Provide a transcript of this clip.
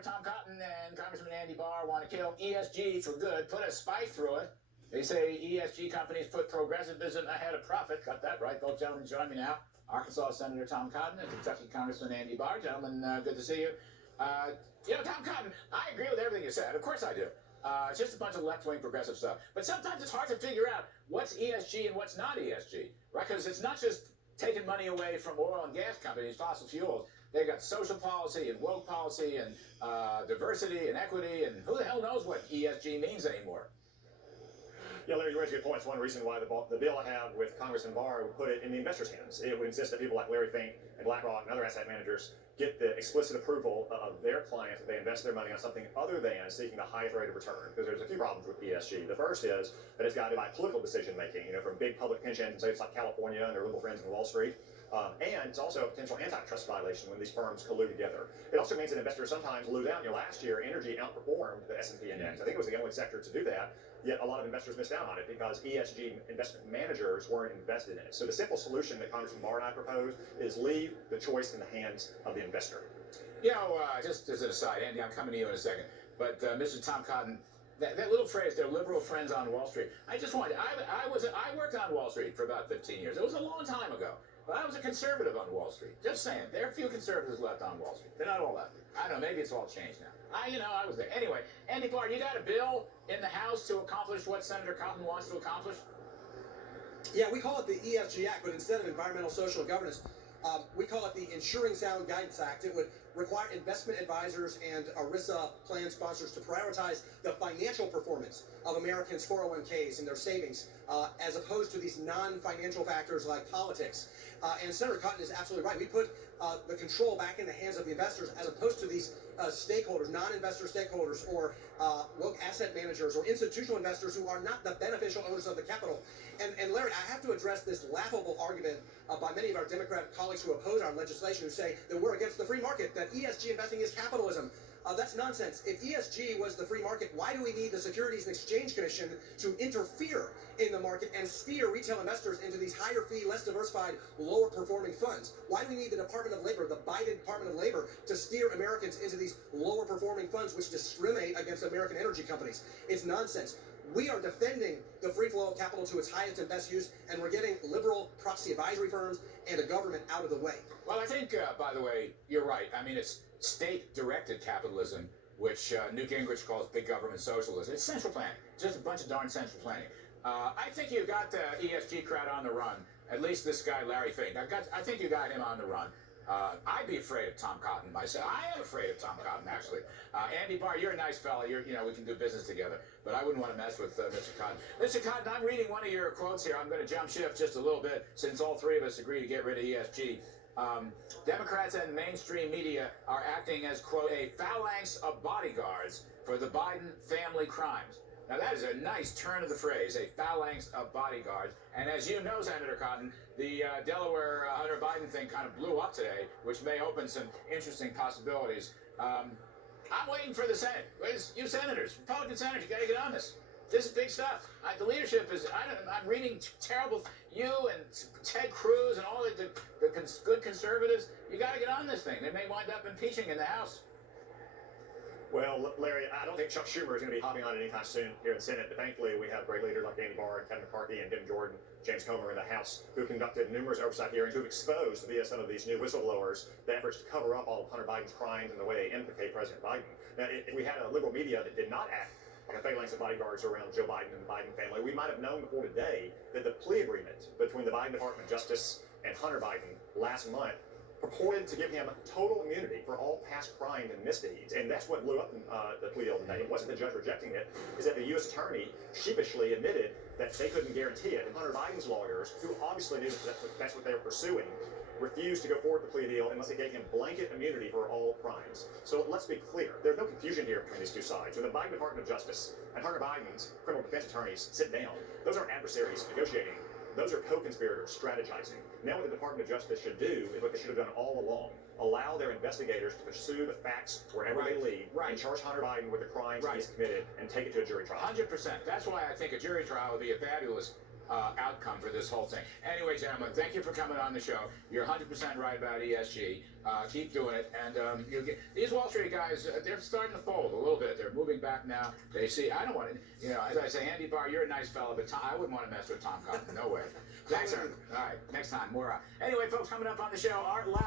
Senator Tom Cotton and Congressman Andy Barr want to kill ESG for good, put a spike through it. They say ESG companies put progressivism ahead of profit. Got that right. Both gentlemen join me now. Arkansas Senator Tom Cotton and Kentucky Congressman Andy Barr. Gentlemen, good to see you. Tom Cotton, I agree with everything you said. Of course I do. It's just a bunch of left-wing progressive stuff. But sometimes it's hard to figure out what's ESG and what's not ESG, right? Because it's not just taking money away from oil and gas companies, fossil fuels. They've got social policy and woke policy and diversity and equity, and who the hell knows what ESG means anymore. Yeah, Larry, you raise good points. One reason why the bill I have with Congressman Barr would put it in the investors' hands. It would insist that people like Larry Fink and BlackRock and other asset managers get the explicit approval of their clients that they invest their money on something other than seeking the highest rate of return. Because there's a few problems with ESG. The first is that it's guided by political decision making, from big public pension states like California and their liberal friends in Wall Street. And it's also a potential antitrust violation when these firms collude together. It also means that investors sometimes lose out. Last year, energy outperformed the S&P index. I think it was the only sector to do that, yet a lot of investors missed out on it because ESG investment managers weren't invested in it. So the simple solution that Congressman Barr and I propose is leave the choice in the hands of the investor. Just as an aside, Andy, I'm coming to you in a second, but Mr. Tom Cotton, that little phrase, their liberal friends on Wall Street, I worked on Wall Street for about 15 years. It was a long time ago. But I was a conservative on Wall Street. Just saying. There are a few conservatives left on Wall Street. They're not all left. I don't know. Maybe it's all changed now. I was there. Anyway, Andy Barr, you got a bill in the House to accomplish what Senator Cotton wants to accomplish? Yeah, we call it the ESG Act, but instead of environmental, social, and governance, we call it the Ensuring Sound Guidance Act. It would require investment advisors and ERISA plan sponsors to prioritize the financial performance of Americans' 401ks and their savings, as opposed to these non-financial factors like politics. And Senator Cotton is absolutely right. We put the control back in the hands of the investors as opposed to these stakeholders, non-investor stakeholders, or woke asset managers or institutional investors who are not the beneficial owners of the capital. And Larry, I have to address this laughable argument by many of our Democratic colleagues who oppose our legislation, who say that we're against the free market, that ESG investing is capitalism. That's nonsense. If ESG was the free market, why do we need the Securities and Exchange Commission to interfere in the market and steer retail investors into these higher fee, less diversified, lower performing funds? Why do we need the Department of Labor, the Biden Department of Labor, to steer Americans into these lower performing funds which discriminate against American energy companies? It's nonsense. We are defending the free flow of capital to its highest and best use, and we're getting liberal proxy advisory firms and a government out of the way. Well, I think, by the way, you're right. I mean, it's state-directed capitalism, which Newt Gingrich calls big government socialism. It's central planning, just a bunch of darn central planning. I think you got the ESG crowd on the run. At least this guy, Larry Fink. I think you got him on the run. I'd be afraid of Tom Cotton myself. I am afraid of Tom Cotton, actually. Andy Barr, you're a nice fella. We can do business together. But I wouldn't want to mess with Mr. Cotton. Mr. Cotton, I'm reading one of your quotes here. I'm going to jump shift just a little bit since all three of us agree to get rid of ESG. Democrats and mainstream media are acting as, quote, a phalanx of bodyguards for the Biden family crimes. Now, that is a nice turn of the phrase, a phalanx of bodyguards. And as you know, Senator Cotton, the Delaware Hunter Biden thing kind of blew up today, which may open some interesting possibilities. I'm waiting for the Senate. You senators, Republican senators, you got to get on this. This is big stuff. The leadership is, I'm reading terrible, you and Ted Cruz and all the good conservatives, you got to get on this thing. They may wind up impeaching in the House. Well, Larry, I don't think Chuck Schumer is going to be hopping on it anytime soon here in the Senate, but thankfully we have great leaders like Andy Barr and Kevin McCarthy and Jim Jordan, James Comer in the House, who conducted numerous oversight hearings, who have exposed via some of these new whistleblowers the efforts to cover up all of Hunter Biden's crimes and the way they implicate President Biden. Now, if we had a liberal media that did not act like a phalanx of bodyguards around Joe Biden and the Biden family, we might have known before today that the plea agreement between the Biden Department of Justice and Hunter Biden last month purported to give him total immunity for all past crimes and misdeeds. And that's what blew up the plea deal today. It wasn't the judge rejecting it, is that the U.S. attorney sheepishly admitted that they couldn't guarantee it. And Hunter Biden's lawyers, who obviously knew that that's what they were pursuing, refused to go forward with the plea deal unless they gave him blanket immunity for all crimes. So let's be clear. There's no confusion here between these two sides. When the Biden Department of Justice and Hunter Biden's criminal defense attorneys sit down, those aren't adversaries negotiating. Those are co-conspirators strategizing. Now what the Department of Justice should do is what they should have done all along. Allow their investigators to pursue the facts wherever they lead and charge Hunter Biden with the crimes he's committed and take it to a jury trial. 100%. That's why I think a jury trial would be a fabulous outcome for this whole thing. Anyway, gentlemen, thank you for coming on the show. You're 100% right about ESG. Keep doing it, and you'll get these Wall Street guys. They're starting to fold a little bit. They're moving back now. They see. I don't want to. As I say, Andy Barr, you're a nice fellow, but I wouldn't want to mess with Tom Cotton. No way. Thanks, sir. All right, next time more. Anyway, folks, coming up on the show, our last.